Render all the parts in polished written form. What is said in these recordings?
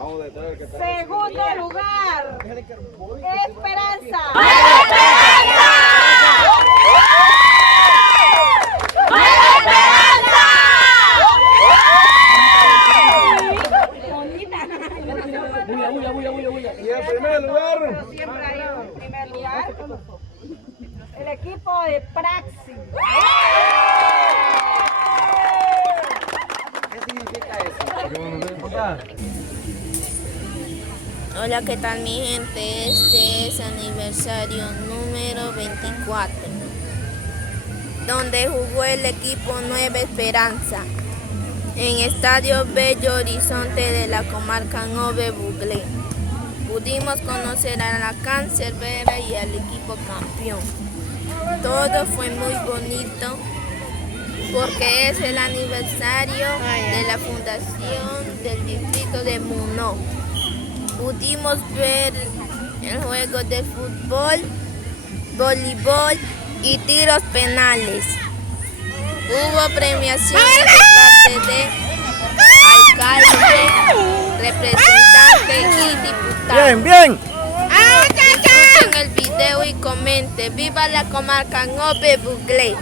Segundo lugar, Esperanza. Y en primer lugar, Siempre hay un primer lugar. El equipo de Praxis. ¿qué significa eso? Hola, ¿qué tal mi gente? Este es aniversario número 24, donde jugó el equipo Nueva Esperanza en Estadio Bello Horizonte de la comarca Nove Buglé. Pudimos conocer a la cancerbera y al equipo campeón. Todo fue muy bonito porque es el aniversario de la fundación del distrito de Munó. Pudimos ver el juego de fútbol, voleibol y tiros penales. Hubo premiaciones de parte de alcalde, representante y diputado. Bien, bien. Disfruten el video y comenten. ¡Viva la comarca Nove Buglé!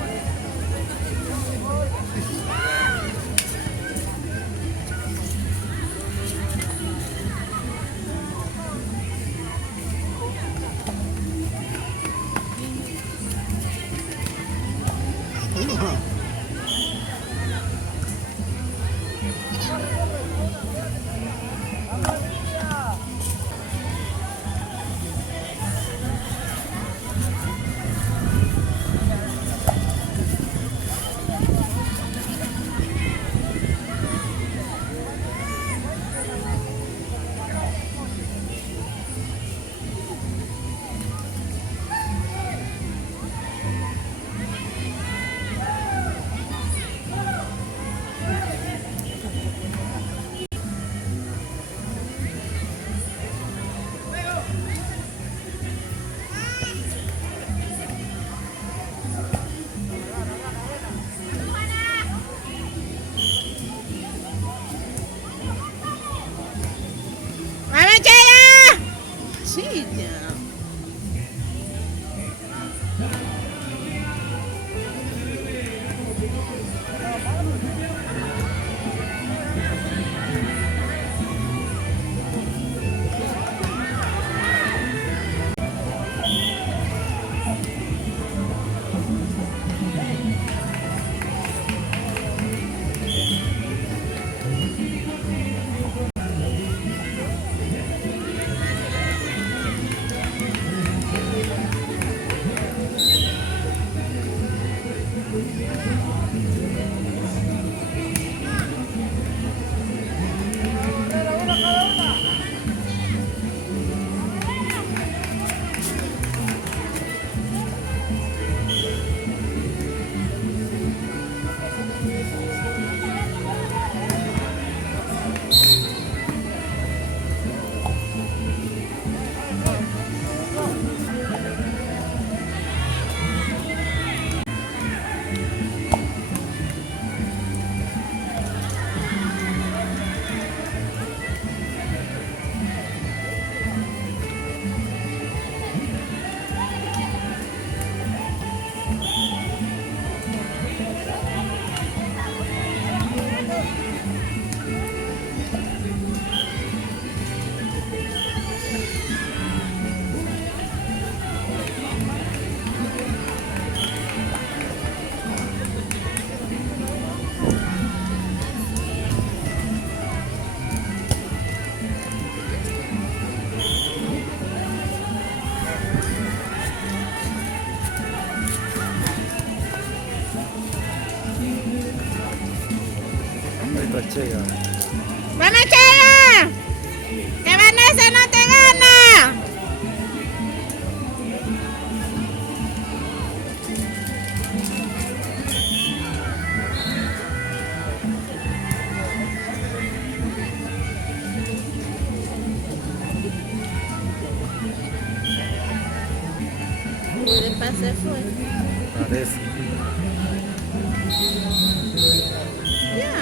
¡Vamos, Chela! ¡Que Vanessa no te gana! ¿Puede pasar fue? Parece. Ya.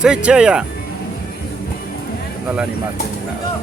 Sí, Cheya. No la animaste ni nada.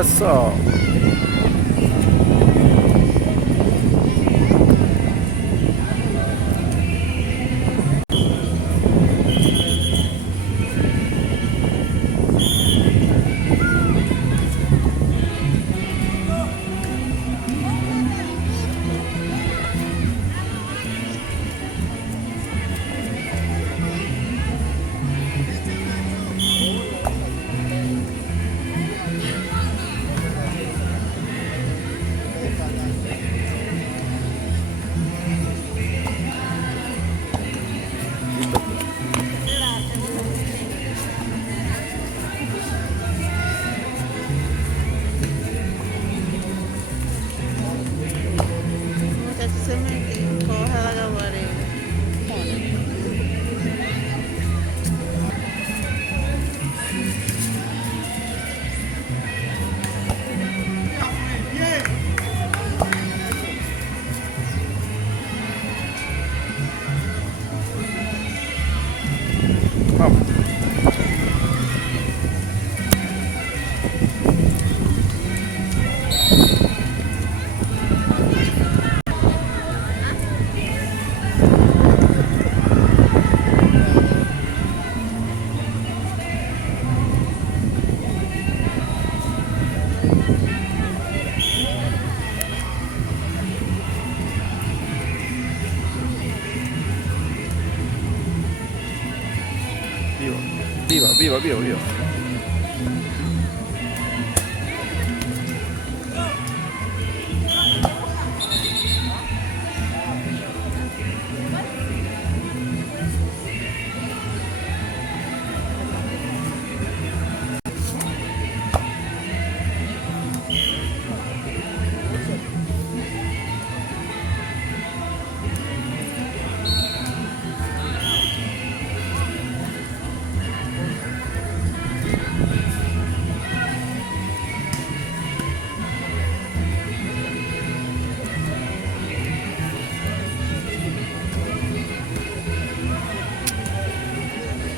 Eso. Muchachos se me coge la gabarina. Vamos. Viva, viva, viva, viva.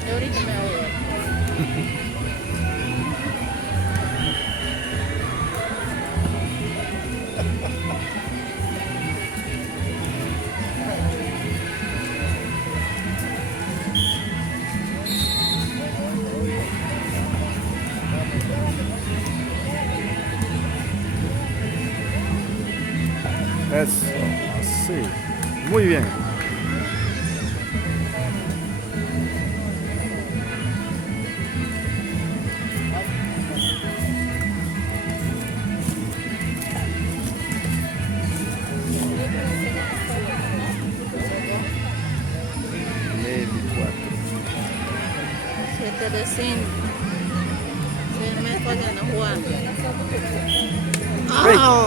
Yo ahorita me ahogo. Eso, así. Muy bien. De 5. Se me fue de no jugando. ¡Oh!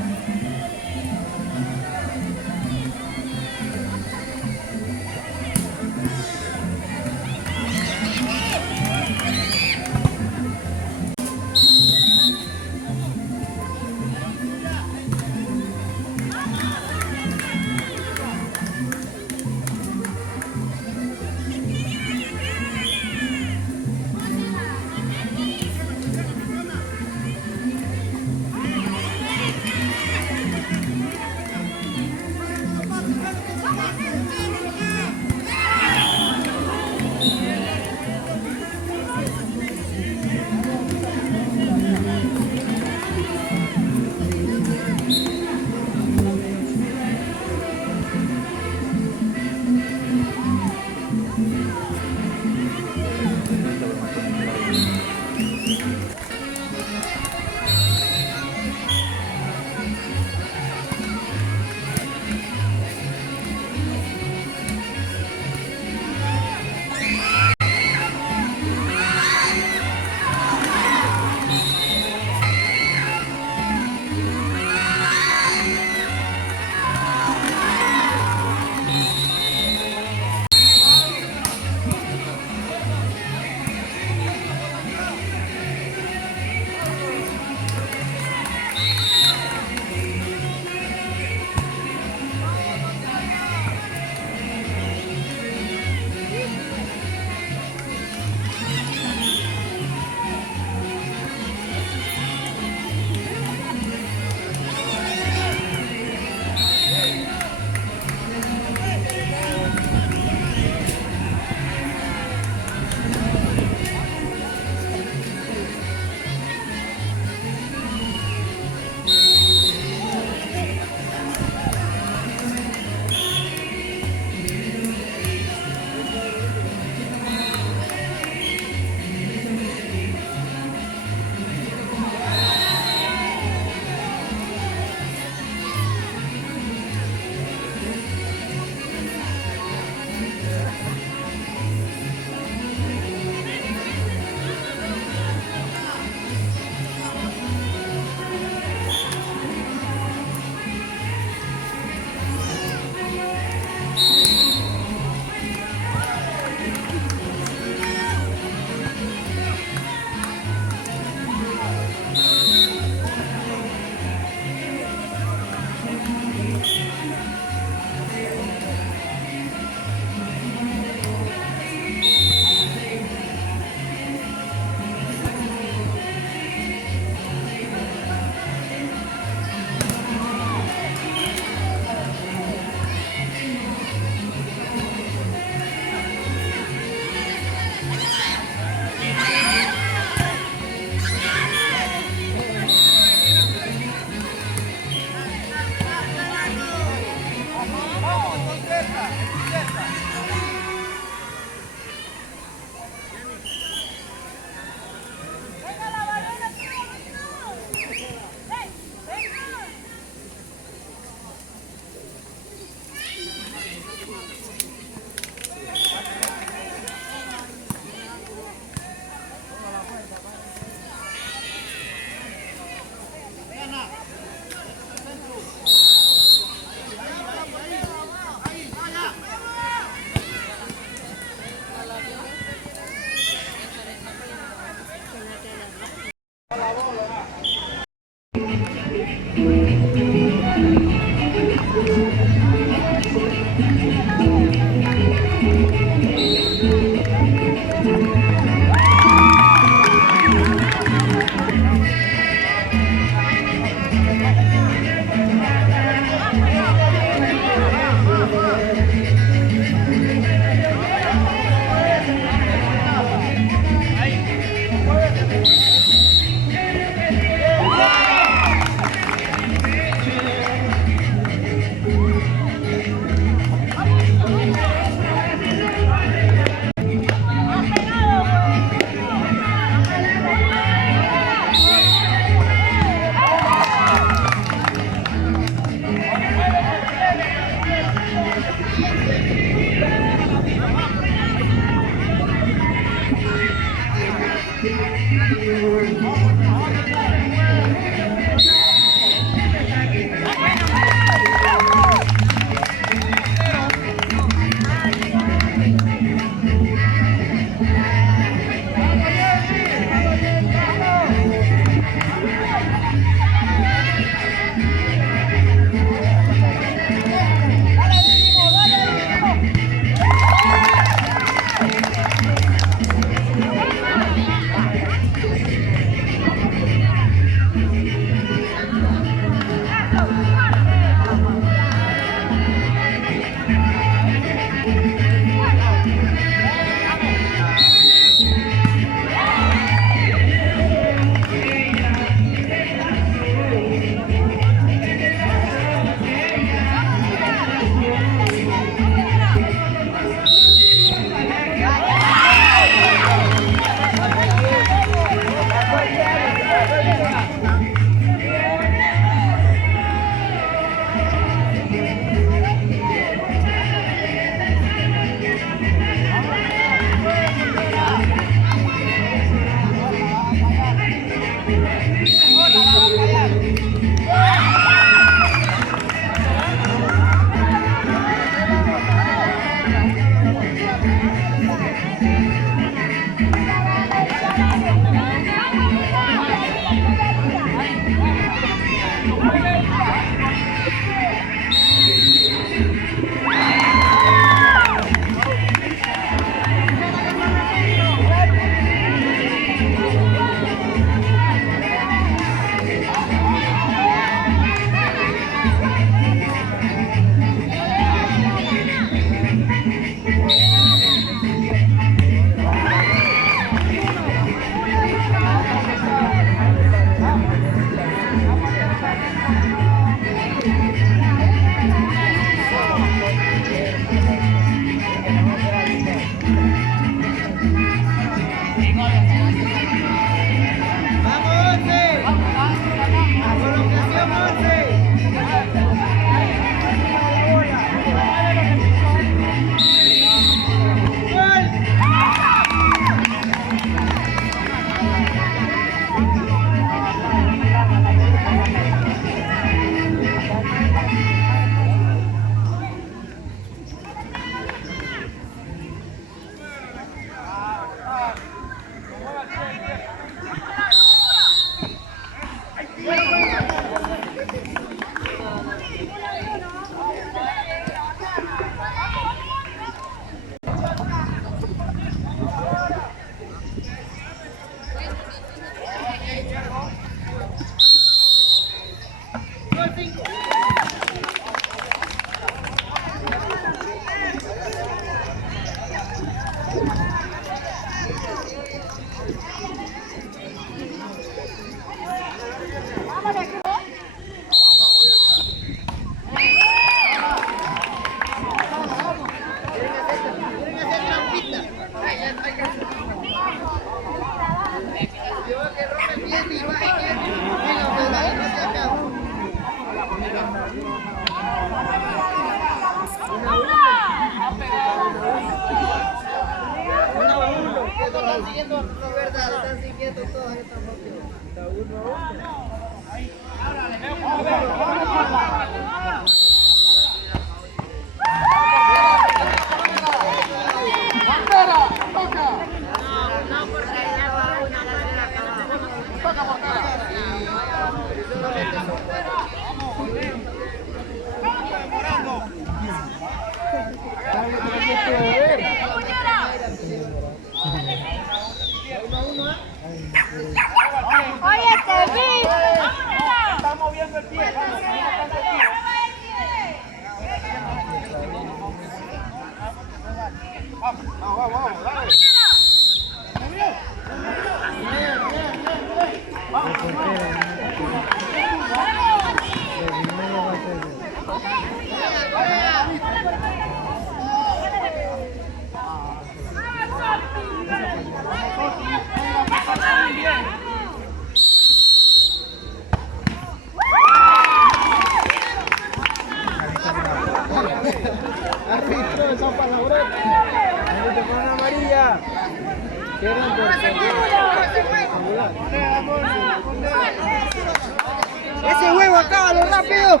Ese huevo acábalo rápido.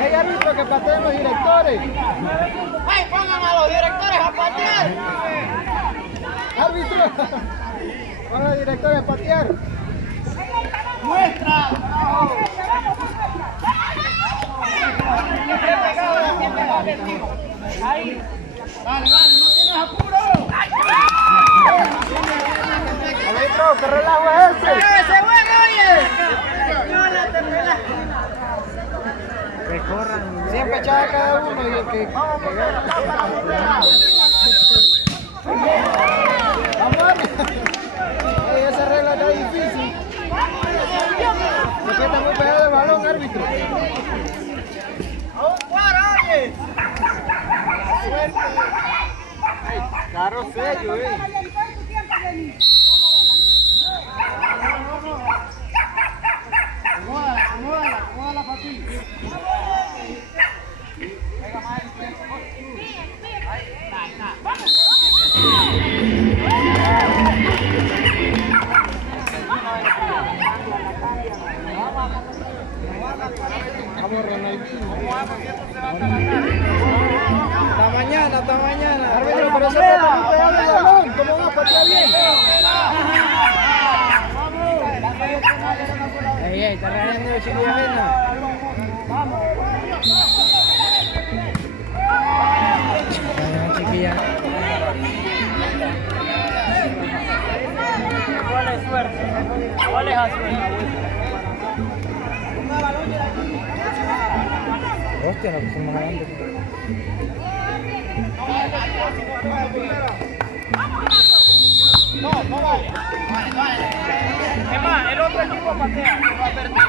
Hay árbitro que pateen los directores. ¡Ay, pongan a los directores a patear! Árbitro, pongan a los directores a patear. ¡Muestra! Ahí. Vale, no tienes apuro. Árbitro, ¿qué relajo es ese? ¡Ese bueno, oye! Que corran. Siempre echaba cada uno y el que... Vamos. Esa regla está difícil. Porque está muy pegado el balón, árbitro. ¡Aún para, oye! ¡Suerte! Caro sello, Acomódala para ti. Pega más el tiempo. Vamos, Ronaldinho. Hasta mañana. Árbitro, pero se puede pegar el balón. ¿Cómo va a patear bien? Venga, chiquilla, venga. Venga, chiquilla. ¿Cuál es suerte? ¿Cuál es la suerte? Hostia, no, que son más grandes. Es más, el otro equipo patea.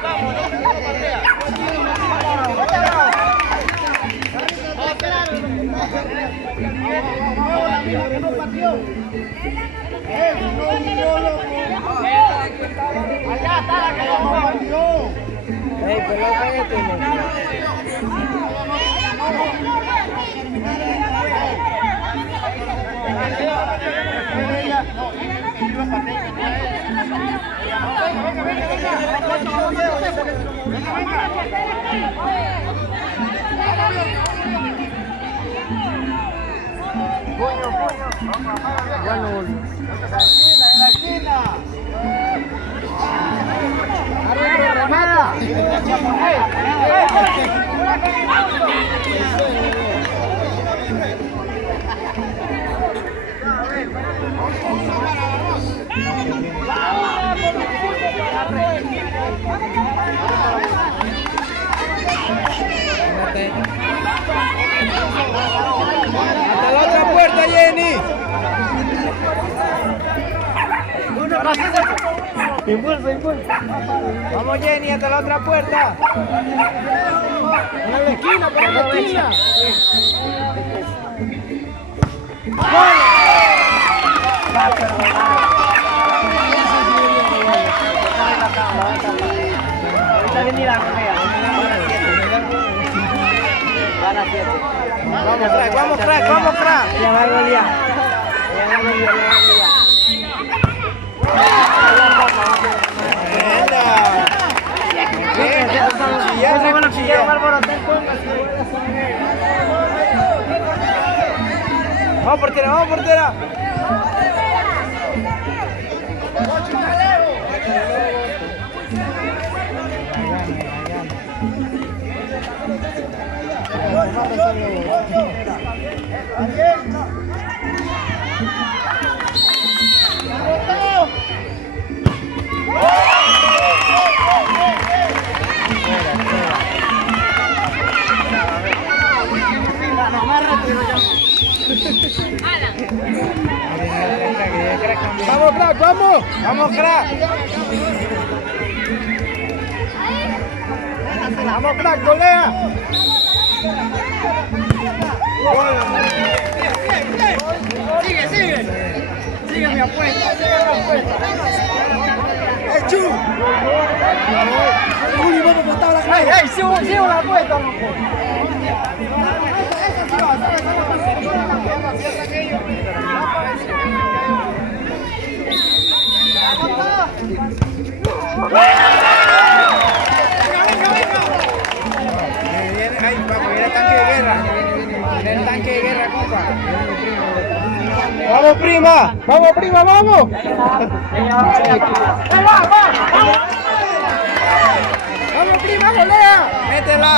Vamos, el otro equipo patea. Allá está la que no partió. Ey, pero cállate, en la esquina. Árbitro, remata. Hasta la otra puerta, Jenny. Impulso, impulso. Vamos, Jenny, hasta la otra puerta. En la esquina, por la esquina. Vamos, crack, vamos, crack. Ya va a golear. Vamos, portera, vamos, portera. Vamos, crack, vamos. Vamos, crack. Vamos, crack, golea. Sigue, sigue. Sigue mi apuesta, sigue mi apuesta. ¡Chu! ¡Uy, vamos a matar la cara! ¡Ey, sigo la apuesta, loco! El tanque de guerra, compa. Vamos, prima. Vamos, prima, vamos. Vamos, prima, golea. Métela.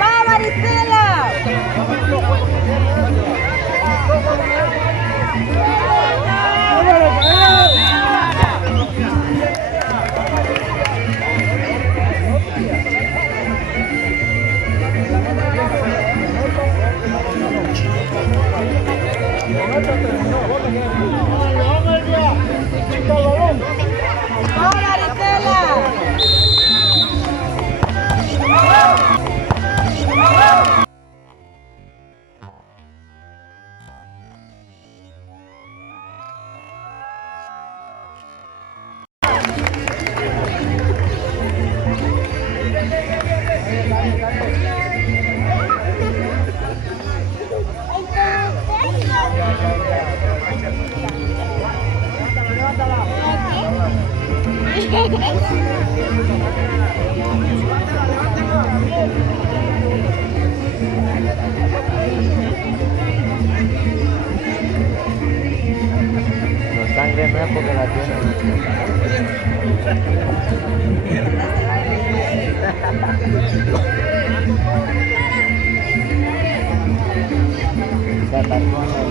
¡Va, Maricela! ¡Va, Maricela! La sangre no es porque la tiene. Está tatuando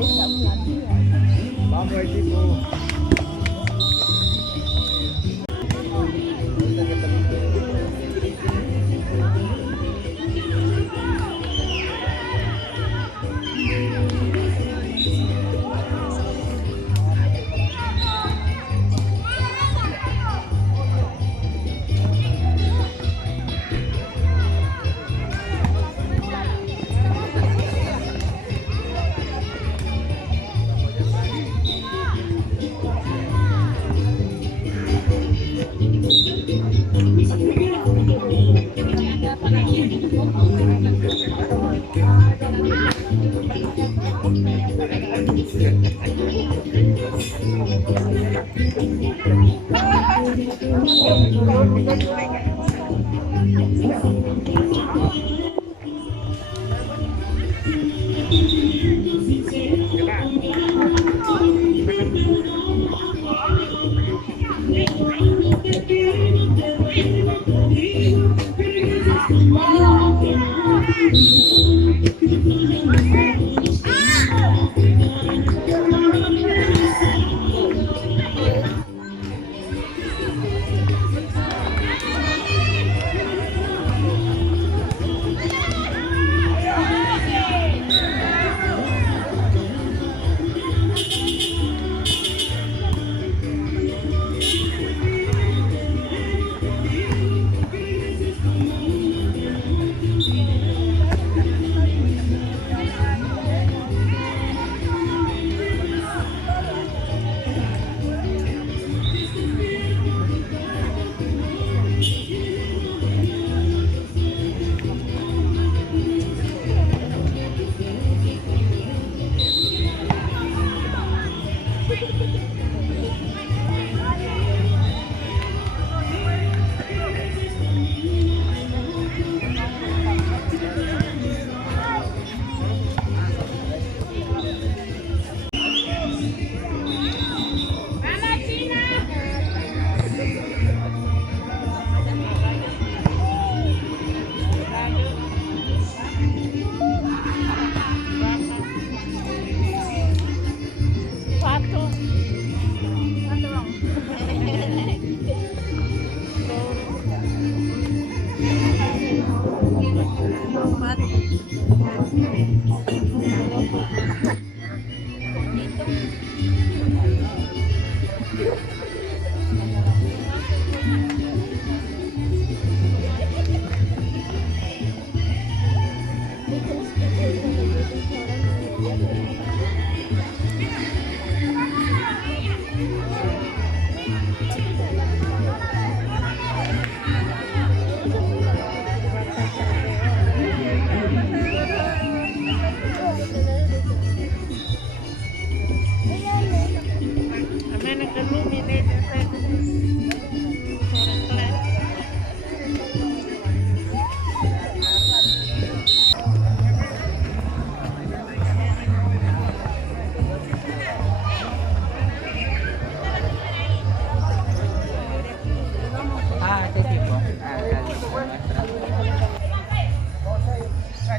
Vamos equipo.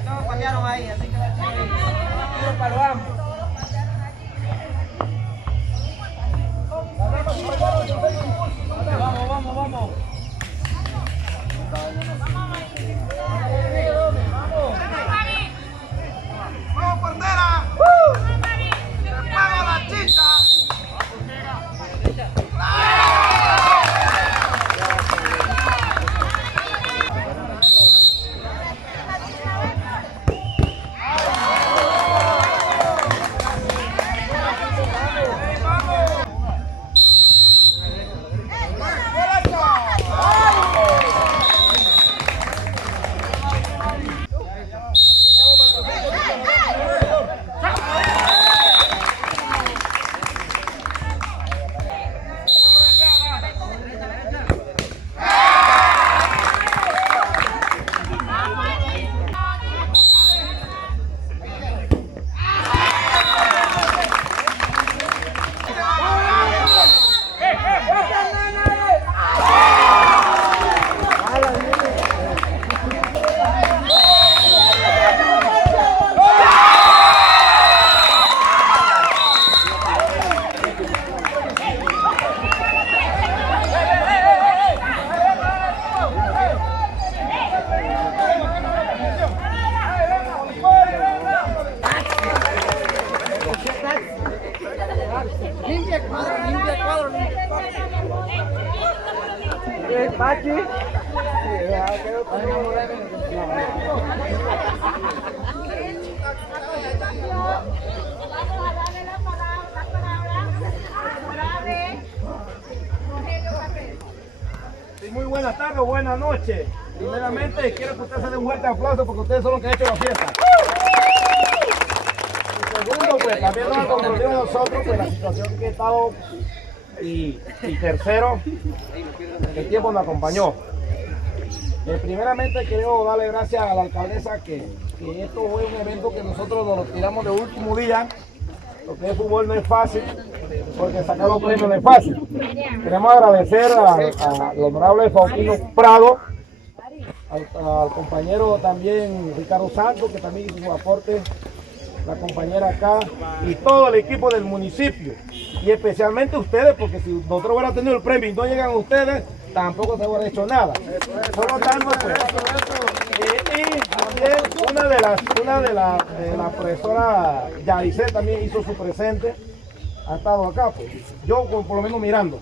Todos patearon ahí, así que tiro para los ambos. Limpia el cuadro, limpia el cuadro. Pachi. Sí, muy buenas tardes o buenas noches. Primeramente, quiero que ustedes se den un fuerte aplauso porque ustedes son los que han hecho la fiesta. Y segundo, pues también nos ha comprometido a nosotros pues, la situación que he estado. Y tercero, el tiempo nos acompañó. Primeramente, quiero darle gracias a la alcaldesa que esto fue un evento que nosotros nos lo tiramos de último día. Porque el fútbol no es fácil, porque sacar los premios no es fácil. Queremos agradecer al honorable Faustino Prado, al compañero también Ricardo Santos, que también hizo su aporte, la compañera acá, y todo el equipo del municipio, y especialmente ustedes, porque si nosotros hubiéramos tenido el premio y no llegan ustedes, tampoco se hubiera hecho nada. Por lo tanto, pues, y también una de las profesoras Yaricel también hizo su presente, ha estado acá, pues, yo por lo menos mirando.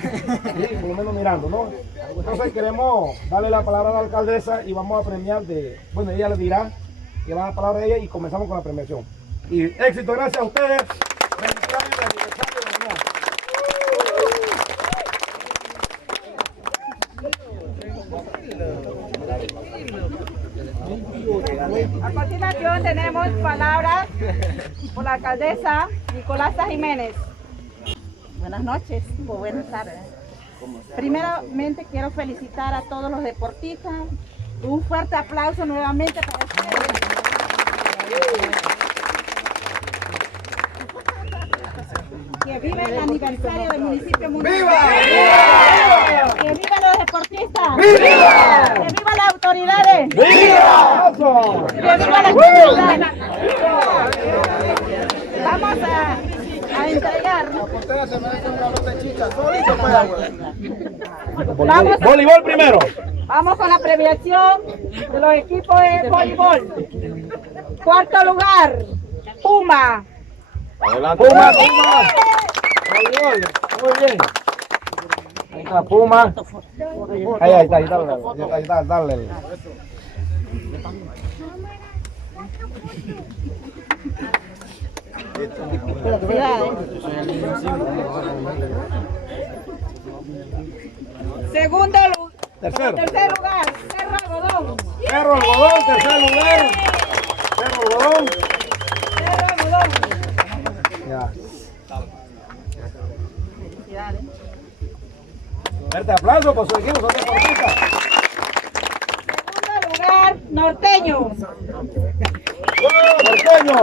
Sí, por lo menos mirando, ¿no? Entonces queremos darle la palabra a la alcaldesa y vamos a premiar bueno, ella le dirá que va a dar la palabra a ella y comenzamos con la premiación. Y éxito, gracias a ustedes. Bendiciones de aniversario de mañana. A continuación tenemos palabras por la alcaldesa Nicolasa Jiménez. Buenas noches o buenas tardes. Primeramente quiero felicitar a todos los deportistas. Un fuerte aplauso nuevamente para ustedes. Que viva el aniversario del municipio municipal. ¡Viva! Que viva los deportistas. ¡Viva! Que viva las autoridades. ¡Viva! Que viva las autoridades. Vamos a entregar. Voleibol primero. Vamos con la premiación de los equipos de voleibol. Cuarto lugar, Puma. Adelante. Puma. Voleibol. Muy bien. Ahí está Puma. Ahí está, dale. Segundo lugar. Tercer lugar, Cerro Algodón. Cerro Algodón, tercer lugar. Cerro Algodón. Cerro Algodón. Ya. Fuerte aplauso por su equipo, son deportistas. Segundo lugar, Norteño. Norteño.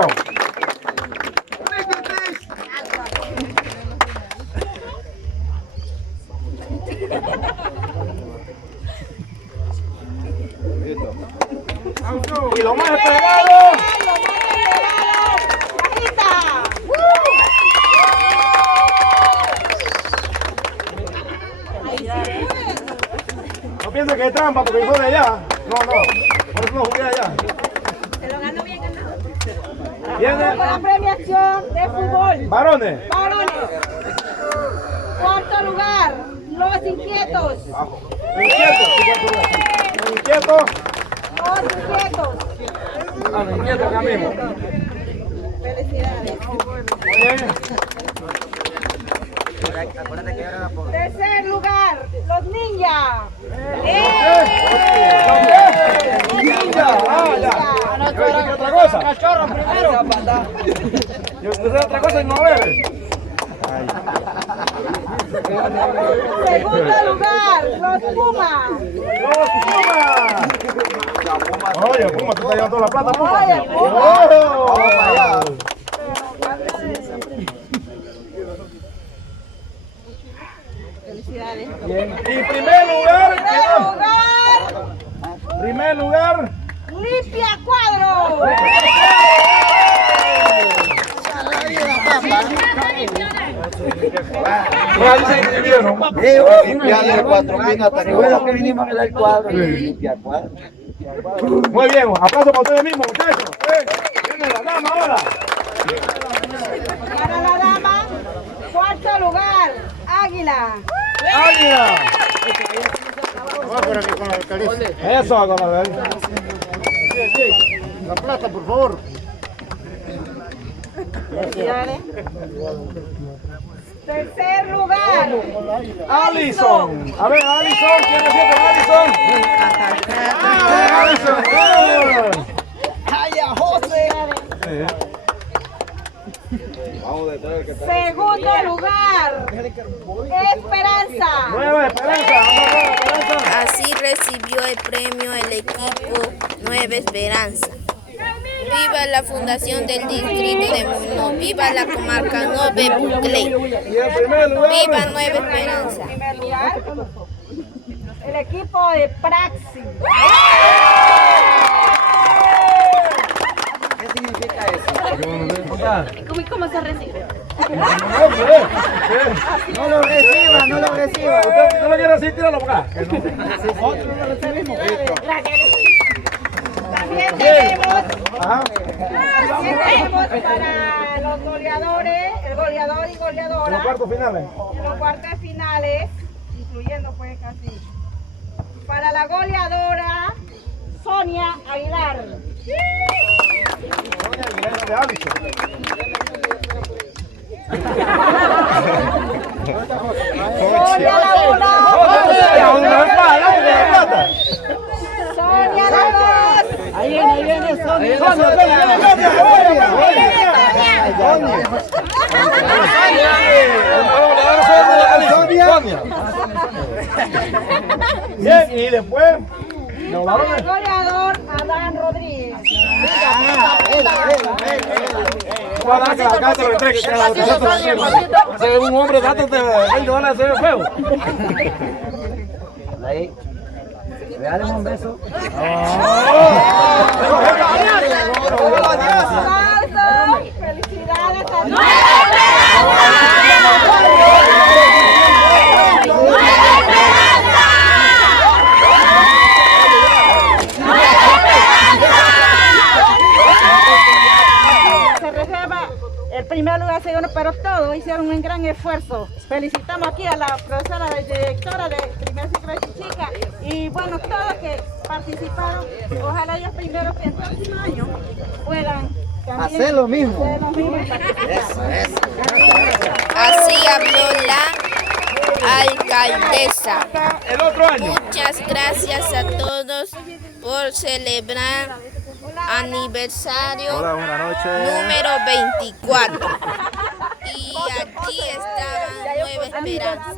Y lo más esperado. No piensen que es trampa porque yo soy de allá. No. Por eso no jugué allá. Se lo ganó bien ganado. Viene. Con la premiación de fútbol. Varones. Cuarto lugar, Los Inquietos. Inquietos. Los Inquietos. Los inquietos acá mismo. Felicidades. Bien. Tercer lugar, Los Ninjas. Yo dije otra cosa. Cachorro primero. Yo dije otra cosa y no ver. Segundo lugar, Los Pumas. Oye, Puma, tú te llevas toda la plata, Puma. Oye, Puma. Felicidades. Bien. Y primer lugar, Limpia Cuadro. se inscribieron. Limpiarle 4 pinas, ¿te acuerdas que vinimos a el cuadro? Limpiar cuadro. Muy bien, aplauso para ustedes mismos, muchachos. Viene la dama ahora. Para la dama. Águila. ¡Águila! Vamos por aquí con la alcaldesa. Eso, con la verdad. La plata, por favor. Tercer lugar. Alison. A ver, Alison. ¿Quién es siete? Alison. Alison. Segundo lugar. Esperanza. Nueva Esperanza. Así recibió el premio el equipo Nueva Esperanza. Viva la fundación del distrito de Muñoz, viva la comarca Nove Bucle, Y en primer lugar. viva Nueva Esperanza. En primer lugar, el equipo de Praxi. ¿Cómo se recibe? No lo reciba, no lo reciba. ¿Usted no lo quiere así? Tíralo para acá. También tenemos, Ajá. para los goleadores, el goleador y En los goleadora, cuartos finales. en los cuartos finales, incluyendo pues casi. Para la goleadora, Sonia Aguilar. De Alison. Sonia la uno. Sonia la dos. Ahí viene Sonia. Sonia. Bien, y después, los Para el varones. goleador, Adán Rodríguez. Para que la casa lo entregue, que la botella se ve un hombre dándote $20, se ve feo. Regáleme un beso. ¡Aplausos! ¡Felicidades a todos! Se reserva el primer lugar, segundo, pero todos hicieron un gran esfuerzo. Felicitamos aquí a la profesora, la directora de primer ciclo de Chichica y bueno, todos que participaron. Ojalá ellos primero que el próximo año puedan también Hacer lo mismo. hacer lo mismo. Así habló la alcaldesa. El otro año. Muchas gracias a todos por celebrar aniversario Hola, buenas noches. número 24. Y aquí estaba Nueva Esperanza.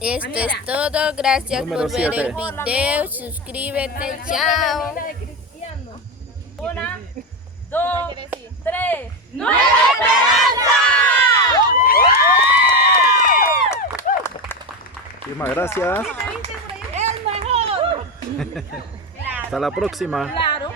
Esto es todo. Gracias Número por ver 7. el video. Suscríbete. Chao. 1, 2, 3. ¡Nueva Esperanza! Muchísimas gracias. ¡El mejor! Hasta la próxima. Claro.